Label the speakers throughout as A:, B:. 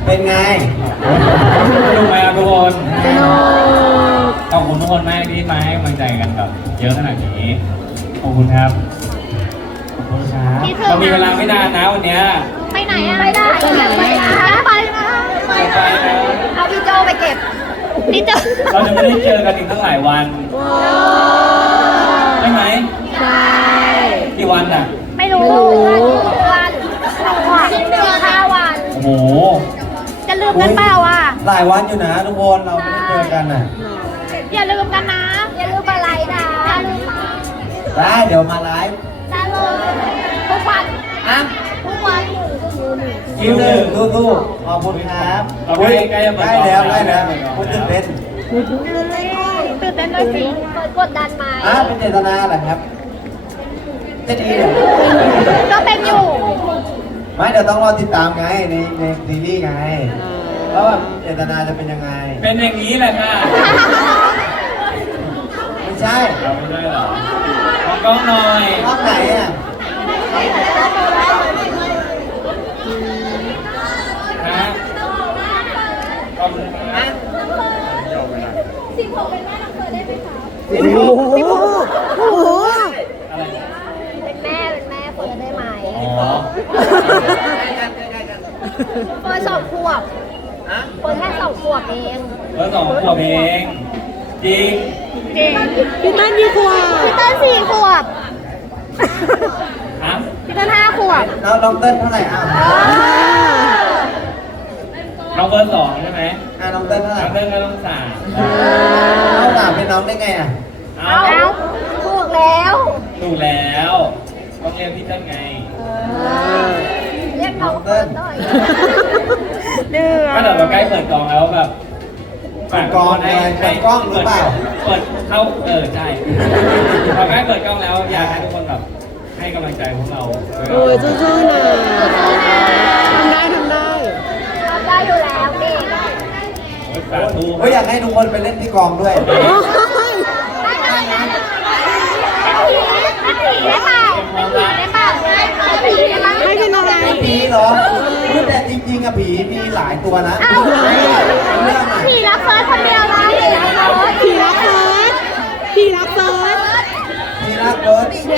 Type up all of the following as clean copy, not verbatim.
A: เป็นไง
B: สนุกไหมครับทุกคน
C: สนุก
B: ขอบคุณทุกคนมากที่มาให้กำลังใจกันแบบเยอะขนาดนี้ขอบคุณครับขอบคุณครับเรามีเวลาไม่นานนะวันเนี้ย
D: ไปไหนอะไปได้ไปนะไปนะ
B: ไปนะ
D: เอาพี่โจไปเก็บพี่โจ
B: เราจะไม่ได้เจอกันอีกตั้งหลายวันใช่ไหม
C: ใช่
B: กี่วันอ่ะ
D: ไม่รู้วัน5 วัน
B: โอ้โห
D: จะลืมกันเปล่าอ่ะ
A: หลายวันอยู่นะทุกคนเราไม่ได้เจอกันน่ะ
D: อย่าลืมกันนะอย่าลืมอะไรนะอย่าลืมนะ
A: ได้เดี๋ยวมาไลฟ์
D: อย่าลืมทุกวัน
A: อ่ะ
D: ทุกวัน
A: คิวหนึ่งสู้ๆขอบคุณครับ
B: เราใกล้จะเปิด
A: ได้แล้วคุณตื่นเต้น
D: ตื่นเต้นด้วยสิกดดันไหม
A: เป็นเจตนาเหรอครับจะดีเหรอ
D: ก็เป็นอยู่
A: ไม่เดี๋ยวต้องรอติดตามไงในซีรีส์ไงว่าเจตนาจะเป็นยังไง
B: เป็นอย่างนี้แหละค่ะ
A: ไม่ใช่
B: เราไม่ได้หรอขอกล้องหน่อย
A: รอบไหนอ่ะ
B: ฮะขอบคุณครับ
C: โอ้โห
B: อะไร
D: เป็นแม่เฟิร์นได้ไหม
B: อ๋อ
D: เฟิร์น2 ขวบเฟิร์นแค่2 ขวบเอง
B: เบอร์2 ขวบเองจริง
D: เก่ง
C: พี่เต้นดีกว่า
D: พี่เต้น4 ขวบ
B: ฮะ
D: พี่เต้น5 ขวบ
A: น้องเต้นเท่าไหร่อ่ะ
B: น้องเบอร์2ใช่ไหม
A: น้องเต้นเท่าไหร่
B: น้องเต้นก็ต้อง3
A: น้องหลานเป็นน้องได้ไงอ่ะ
B: เอา
D: เอาถูกแล้ว
B: ถูกแล้วต้องเรียกพี่เต้นไง
D: เรียกน้องเฟิร์นหน่อยดื้อ
B: ก็เดี๋ยวเราใกล้เปิดกองแล้วแบบฝาก
A: กองอะไรเปิดกล้องหรือเปล่า
B: เปิดเข้าใช่พอใกล้เปิดกล้องแล้วอยากให้ทุกคนแบบให้กำลังใจพวกเรา
C: โอ้ยสู้ๆนะทำได้ทำได้
D: ทำได้อยู่แล้วเก่ง
B: สาธุ
A: อยากให้ทุกคนไปเล่นที่กองด้วย
C: โอ้ย
D: ผีได้เปล่าผีได้เปล่าผีได้เปล่า
C: ให้เป็นอะไร
A: ผีเหรอแต่จริงๆอะผีมีหลายตัวนะ
D: เอ้า
A: เรื่องอะ
D: ผีรักเฟิร์สคนเดียวนะผีรักเฟิร์ส
C: ผีรักเฟิร์สผีรักเฟิร์ส
A: ผีรักเบิร์ด
C: เย้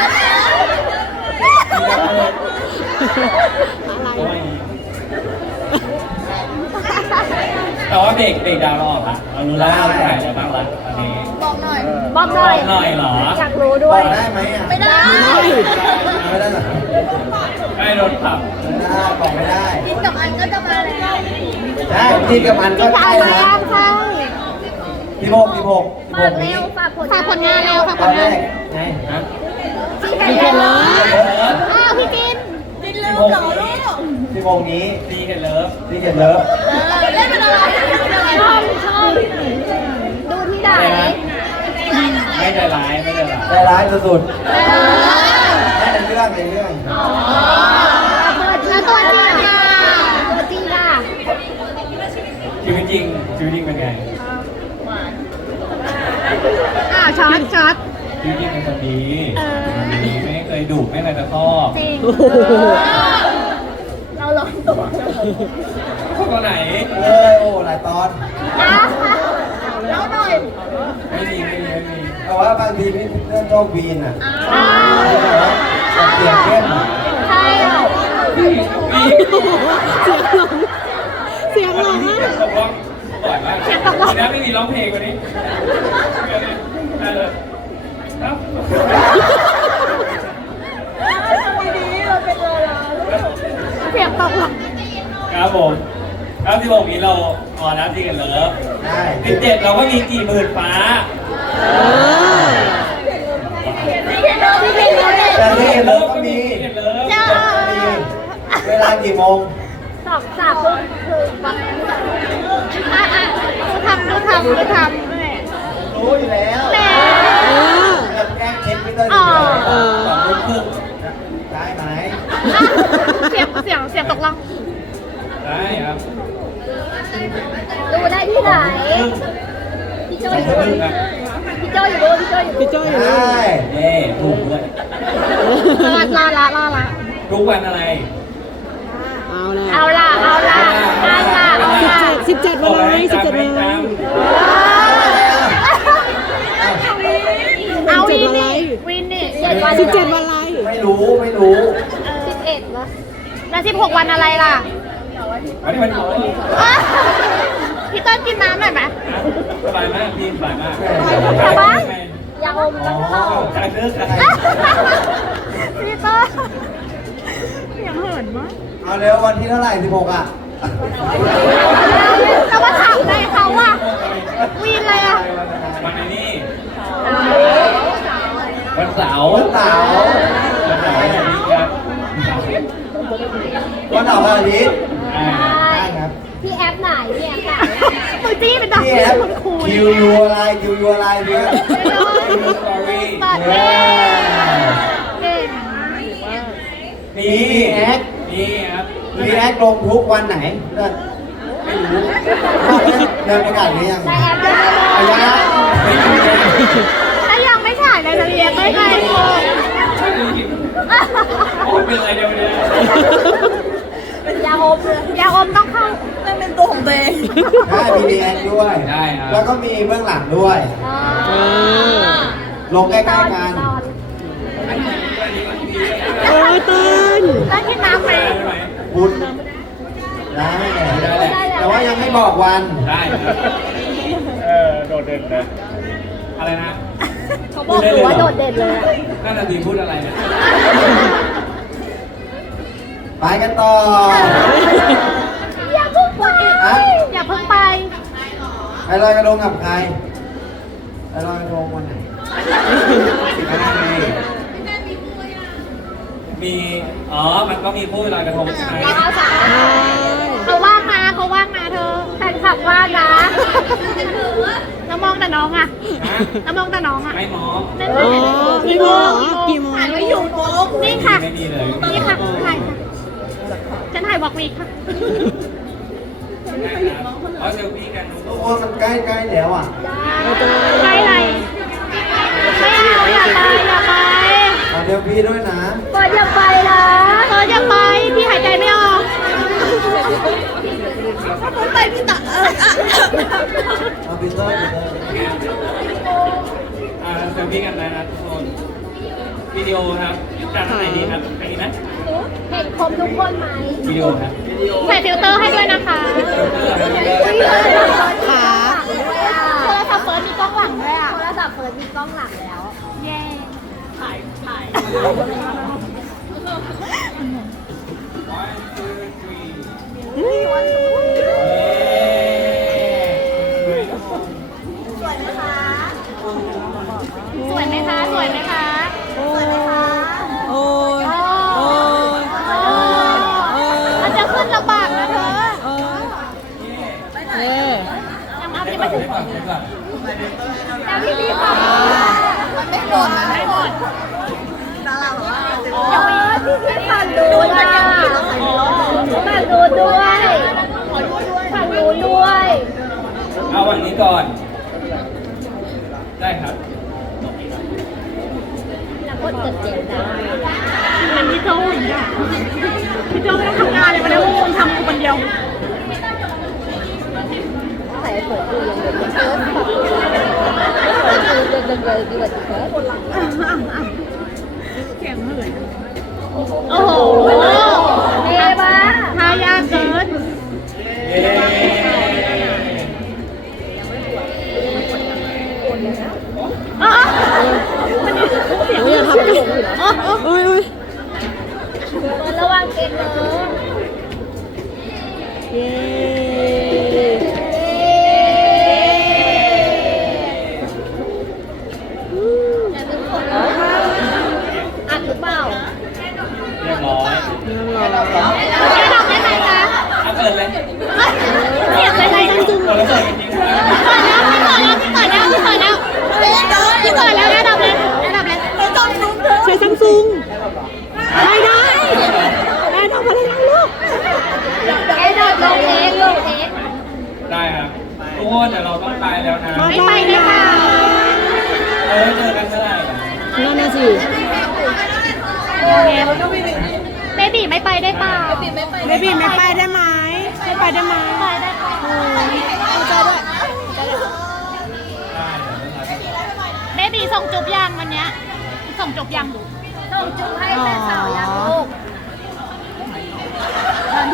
B: แต่ว่าเบรกดาวน์เราออกอะเรารู้แล้วว่าถ่ายอะไรบ้างละตอนนี้
D: บอกหน่อย
B: บอกหน่อยเหรอ
D: อยากรู้
A: บ
D: ด้ว
A: อย กได้ไหมอะ
D: ไม่ได้
A: ไม่ได้เหรอ
B: ไม่โดนปรับ
A: ไม่ได้บอกไม่ได้
D: กินกับอันก็จะมาแล้ว
A: ได้ที่กับมันก็
D: พี่ชา
A: ใช่
D: ยมา
A: นะ
D: ย่างใช่
A: 16
D: ฝาก
A: นี้
D: เร็วฝากผลงานเร็วฝากผ
A: ตอ
D: ล
A: นแรง
D: าน
A: กไง
B: นะ
D: พี่เห็นเลยอ้าวพี่จิน
A: 16นี้
B: ตีกันเลิฟ
A: ที่เก็บเลิฟ
D: เล่นเป็นอะไรช่องดูที่ไหน
B: ไม่ใจร้ายไม่ใจร้าย
A: ได้ร้ายสุดๆได้ในเรื่อง
D: แล้วตัวจริงอ่ะตัวจริงอ่ะ
B: ชีวิตจริงเป็นไง
D: ช็อต
B: ชีวิตจริงเป็นคนดีไม่เคยดุไม่เคยตะคอก
D: จริง
C: โอ้โห
D: เราลองตัว
B: ตัวไหน
A: โอ้หลายตอน
D: แล้วหน่อย
B: ไม่มี
A: แต่ว่าบางทีพี่เรื่องชอบวีนอ่ะ
D: อ้าว
A: เปลี่ยนเข้ม
D: ใช่เหรอ
C: เสียงหลงเสียงหลง
B: เสียง
C: อ่ะ
B: ตกร้องบ่อยมากเสียงตกร้องนะไม่มีร้องเพลงวันนี้ครับ
D: เสียงตกหรอ
B: ครับผมครับ16นี้เราออนรับที่กันเลิฟ
A: ได้
B: 17เราก็มีกี่หมื่นฟ้า
C: เออ
D: พี่เห็นเลยพี่เห็นเลย
A: แต่ที่เก็บเลิฟก็มี
B: ที่กันเลิฟ
D: จ้า
A: เวลากี่โมง
D: 3 ทุ่มคือประมาณดูทำ
A: รู้อยู่แล้ว
D: แหม
A: แบบแกล้งเช็คพี่เต้ย
D: อ๋อ
A: ได้ไหม
D: เสียงตกลง
B: ได้ครับ
D: ดูได้ที่ไหนพี่โจอยู่ด้วยพี่โจอยู่ด้วย
C: พี่โจ้อยู่
A: ได้
B: เย่ถูกด้วย
D: รอละ
B: ทุกวันอะไร
C: เอาแน่
D: เอาละ
C: 17 วันอะไร
A: ไม่รู้ไม่รู้
D: 11วะแล้ว16 วันอะไรล่ะ
B: วันนี้วันศุกร์
D: พี่ต้นกินน้ำหน่อยไหม
B: สบายมากพี่สบายมาก
D: แต่ว่าอย่าอมน้ำเข้า
B: ใครเลือกใคร
D: พี่ต้นอย่าเหินมาก
A: เอาเร็ววันที่เท่าไหร่16อ่ะ
D: แล้วมาถามใจเขาอ่ะวีนอะไรอ่ะ
B: วันนี้วันเสาร์
A: วันเสาร์
B: วันเสาร์วันนี้ครับ
A: วันเสาร์วันอาทิตย์
B: อ่า
A: ได้ครับ
D: พี่แอปไหนพี่แอปไหนมือจี้เป็นดอก
A: พี่แอฟ
D: คุณครู
A: คิวยูอะไรคิวยูอะไรเนี่ย
B: ดูสตอรี่
D: ตัดเองเก่ง
B: นี่
A: มีแอค
B: นี่ครับ
A: มีแอคลงทุกวันไหนเลิศ
B: ไม่รู้
A: เดินประกาศหรือยัง
D: แต่แอปยังไม่
A: อา
D: บอก
A: ยะ
D: ถ้ายังไม่ถ่ายในทะเบียนไม่ไงโกง
B: โอ้เป็นอะไรเดี๋ยวนี้
D: ยาอมเลยยาอมต้องเข้า
C: นั่นเป็นตัวของตัวเอง
A: ได้มีดีแอคด้วย
B: ได้ครับ
A: แล้วก็มีเบื้องหลังด้วย ลงใกล้ๆกัน
C: โอ้ยต้น
D: แล้วกินน้ำไหม
B: ได้ไหม
A: พุธได้แต่ว่ายังไม่บอกวัน
B: ได้ครับโดดเด่นนะอะไรนะ
D: เขาบอกหนูว่าโดดเด่นเลยอะ
B: น่าจะดีพูดอะไรเนี่ย
A: ไปกันต่อ
D: อย่าเพิ่งไป
A: อะ
D: อย่าเพิ่งไป
A: ไปลอยกระทงกับใครไปลอยกระทงวันไหน
B: มีอ๋อมันก็มีพูดลอยกระทงใช่ไหม
D: เขาว่างนะเขาว่างนะเธอแฟนคลับว่างนะแล้วมองแต่น้องอ่ะแล้วมองแต่น้องอ่ะ
B: ไม่มอง
D: นั่น
C: อ๋อพี่โมเหรอกี่โมง
D: ถ่ายไว้อยู่โมงนี่ค่ะ
B: ไม่มีเลย
D: นี่ค่ะถ่ายค่ะฉันถ่ายบอกวีค่ะ
B: เอาเซลฟี่กัน
A: ทุกคนมันใกล้ๆแล้วอ่ะ
D: ใกล้อะไรไม่เอาอย่าไปอย่าไป
A: ขอเดี๋ยวพี่ด้วยนะ
D: ก็อย่าไปนะก็อย่าไปพี่หายใจไม่ออกไปพี่ตา
A: เอาพีเตอร์พีเตอร์
B: เซลฟี่กันนะครับทุกคนวิดีโอครับจากไหนดีครับไปดีไหม
D: เห็นคมทุกคนไหม
B: วิดีโอครับ
D: ใส่ฟิลเตอร์ให้ด้วยนะคะ
C: ขา
D: โทรศัพท์เฟิร์สมีกล้องหลังด้วยอ่ะโทรศัพท์เฟิร์สมีกล้องหลังแล้ว เย้ถ่าย สวยไหมคะ สวยไหมคะ สวยไหมคะ
C: โอ้ยโอ้ย
D: มันจะขึ้นลำบากนะเธอ
C: โอ้ยเย่
D: ยังเอาไปไม่ถึง
B: ก่อนก่อน
D: แต่พี่พี่ค่ะมันไม่หมดไม่หมดยังมีพี่ผ่านดูด้วยผ่านดูด้วยผ่านดูด้วย
B: เอาวันนี้ก่อน ได้ครับ
D: แล้วก็จะเจ็บได้มันพี่โจ้อย่างเงี้ยพี่โจ้ไม่ต้องทำงานเลยมันแล้วคนทำคนเดียวใส่เปิดดูยังเด็กเชิญเดินเลยดีกว่าจะเชิญแข็งเลยโอ้โหเท่มากท่ายากเกิน
B: เย้
D: อ๋อ
C: โอ้ยอย่าทำกันโอ้ยโอ้ย
D: ระวังเกมเลย
C: เย้
D: อัดหรือเปล่า
B: เรียบร้อย
C: น่ารัก
D: ไม่ทำได้ไหมคะ
B: เอาเปิดเลย
D: เสียงอะไรกันจุง
B: เปิดแล้วเปิดจริงๆ
D: พี่เปิดแล้วพี่เปิดแล้วพี่เปิดแล้วระดับเลยระดับเลยไม่ต้องลุ้นเถอะ
C: ใช้ซัมซุงได้ได้ได้ทำอะไรนะลูก
D: ไอ้ดอกลงเองลงเอง
B: ได้ครับทุกคนเดี๋ยวเราต้องไปแล้วนะ
D: ไม่ไปเลยค่ะ
B: เจอกันเมื่อไหร่
C: นั่นน่ะสิ
D: เบบีไม่ไปได้เปล่า
C: เบบีไม่ไปได้ไหมไม่ไปได้ไหม
D: ไปได้เปล่าเบบีส่งจุบยังวันเนี้ยส่งจุบยังส่งจุ๊บให้แฟนสาวยังลูก
C: ใช่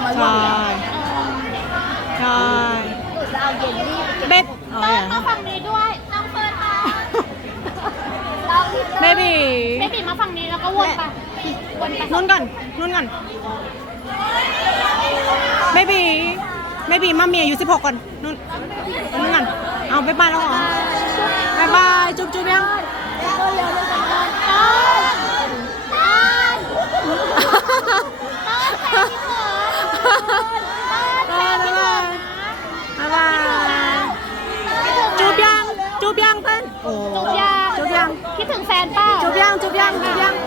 C: ใช่
D: หนูจะเอาเยลลี่
C: เบ๊บ
D: เติ้ลมาฝั่งนี้ด้วยน้องเฟิร์นมาเราที่
C: เบบี
D: เบบีมาฝั่งนี้แล้วก็วนไปวนไป
C: นุ่นก่อนเบบีมัมมี่อายุ16ก่อนนุ่นก่อนเอาบ๊ายบายแล้วเหรอบ๊ายบายจุ๊บยัง
D: ก็เร็วเลยจ้ะ
C: บ๊ายบายจุ๊บยังเพื่อนโอ้
D: จุ๊บยัง
C: จุ๊บยัง
D: คิดถึงแฟนเป้า
C: จุ๊บยัง